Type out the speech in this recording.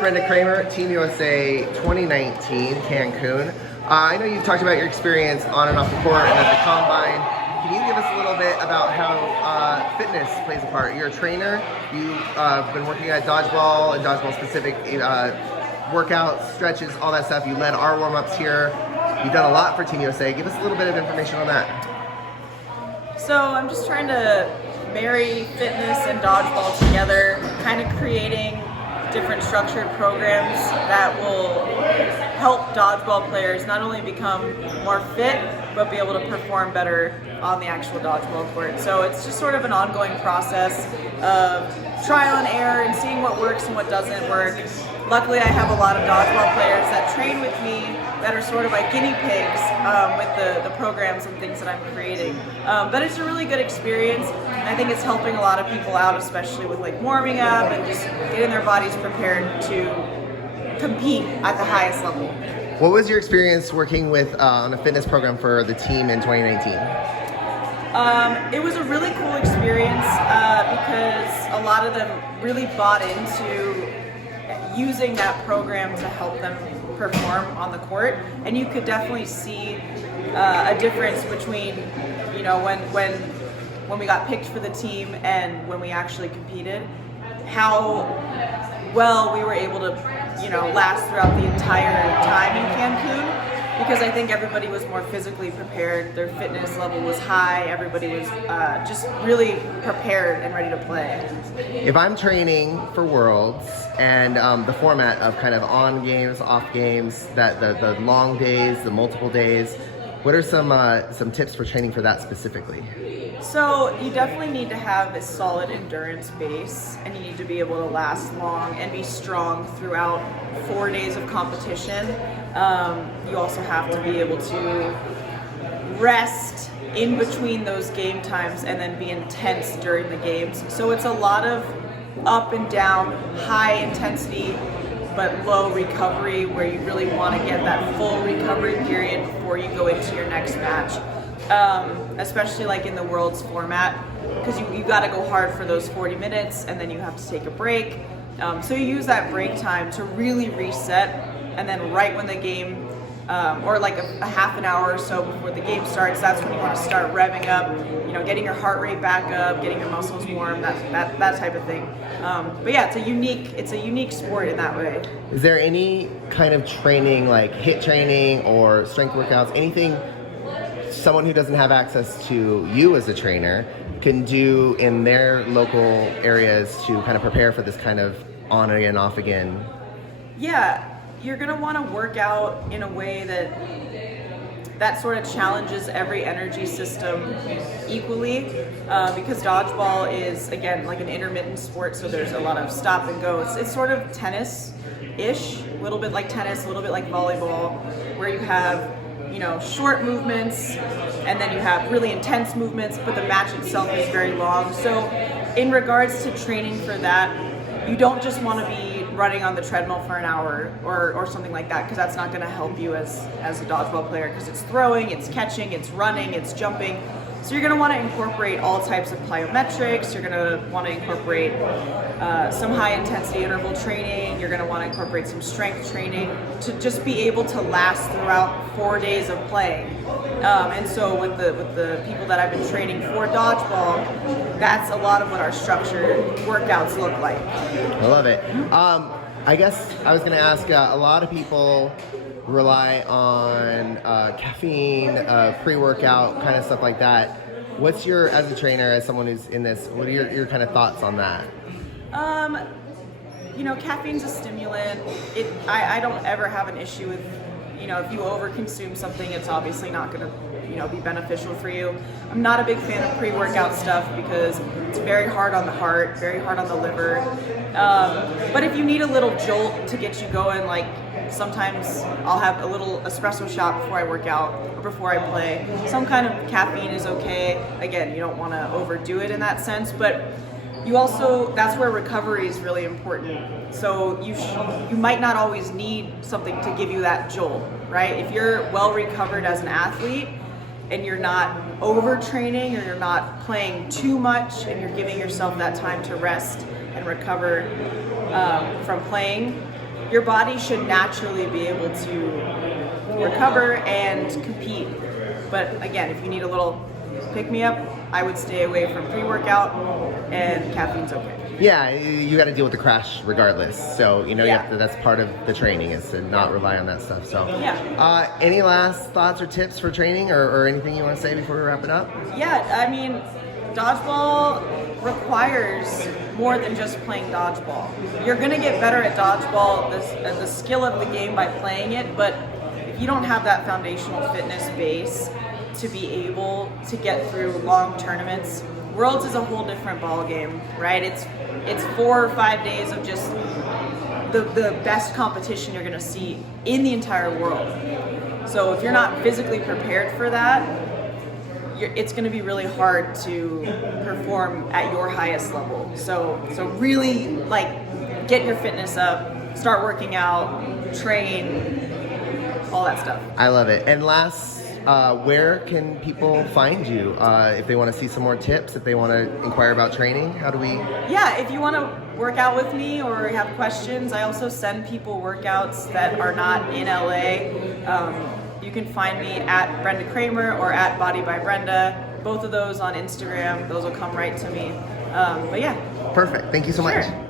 Brenda Kramer, Team USA 2019, Cancun. I know you've talked about your experience on and off the court and at the combine. Can you give us a little bit about how fitness plays a part? You're a trainer. You've been working at Dodgeball and Dodgeball specific workouts, stretches, all that stuff. You led our warm-ups here. You've done a lot for Team USA. Give us a little bit of information on that. So I'm just trying to marry fitness and dodgeball together, kind of creating different structured programs that will help dodgeball players not only become more fit, but be able to perform better on the actual dodgeball court. So it's just sort of an ongoing process of trial and error and seeing what works and what doesn't work. Luckily, I have a lot of dodgeball players that train with me that are sort of like guinea pigs with the programs and things that I'm creating. But it's a really good experience. I think it's helping a lot of people out, especially with like warming up and just getting their bodies prepared to compete at the highest level. What was your experience working with on a fitness program for the team in 2019? It was a really cool experience because a lot of them really bought into using that program to help them perform on the court, and you could definitely see a difference between, you know, when we got picked for the team and when we actually competed, how well we were able to, you know, last throughout the entire time in Cancun, because I think everybody was more physically prepared, their fitness level was high, everybody was just really prepared and ready to play. If I'm training for Worlds and the format of kind of on games, off games, that the long days, the multiple days, what are some tips for training for that specifically? So you definitely need to have a solid endurance base, and you need to be able to last long and be strong throughout 4 days of competition. You also have to be able to rest in between those game times and then be intense during the games. So it's a lot of up and down, high intensity but low recovery, where you really want to get that full recovery period before you go into your next match. Especially like in the Worlds format, because you got to go hard for those 40 minutes and then you have to take a break. So you use that break time to really reset, and then right when the game, or like a half an hour or so before the game starts, that's when you want to start revving up, you know, getting your heart rate back up, getting your muscles warm, that type of thing. But yeah, it's a unique sport in that way. Is there any kind of training, like HIIT training or strength workouts, anything someone who doesn't have access to you as a trainer can do in their local areas to kind of prepare for this kind of on again, off again? Yeah, you're gonna want to work out in a way that sort of challenges every energy system equally, because dodgeball is, again, like an intermittent sport, so there's a lot of stop and go. It's sort of tennis-ish, a little bit like tennis, a little bit like volleyball, where you have, you know, short movements and then you have really intense movements, but the match itself is very long. So in regards to training for that, you don't just want to be running on the treadmill for an hour or something like that, because that's not going to help you as a dodgeball player, because it's throwing, it's catching, it's running, it's jumping. So you're going to want to incorporate all types of plyometrics. You're going to want to incorporate some high intensity interval training. You're going to want to incorporate some strength training to just be able to last throughout 4 days of playing. And so with the people that I've been training for dodgeball, that's a lot of what our structured workouts look like. I love it. I guess I was going to ask, a lot of people rely on caffeine, pre-workout, kind of stuff like that. What's your, as a trainer, as someone who's in this, what are your kind of thoughts on that? You know, caffeine's a stimulant. I don't ever have an issue with, you know, if you overconsume something, it's obviously not going to, you know, be beneficial for you. I'm not a big fan of pre-workout stuff because it's very hard on the heart, very hard on the liver. But if you need a little jolt to get you going, like sometimes I'll have a little espresso shot before I work out or before I play. Some kind of caffeine is okay. Again, you don't want to overdo it in that sense, but you also, that's where recovery is really important. So you might not always need something to give you that jolt, right? If you're well recovered as an athlete and you're not overtraining or you're not playing too much and you're giving yourself that time to rest and recover from playing, your body should naturally be able to recover and compete. But again, if you need a little pick-me-up, I would stay away from pre-workout, and caffeine's okay. Yeah, you got to deal with the crash regardless. So, you know, you Yeah. have to, that's part of the training, is to not rely on that stuff. So, Yeah. Any last thoughts or tips for training, or anything you want to say before we wrap it up? Yeah, I mean, dodgeball requires more than just playing dodgeball. You're going to get better at dodgeball, the skill of the game, by playing it, but if you don't have that foundational fitness base to be able to get through long tournaments, Worlds is a whole different ball game, right? It's 4 or 5 days of just the best competition you're going to see in the entire world. So if you're not physically prepared for that, it's going to be really hard to perform at your highest level. So really, like, get your fitness up, start working out, train, all that stuff. I love it. And last, where can people find you if they want to see some more tips, if they want to inquire about training? How do we? Yeah, if you want to work out with me or have questions, I also send people workouts that are not in LA. You can find me at Brenda Kramer or at Body by Brenda. Both of those on Instagram. Those will come right to me. But yeah. Perfect. Thank you so much. Sure.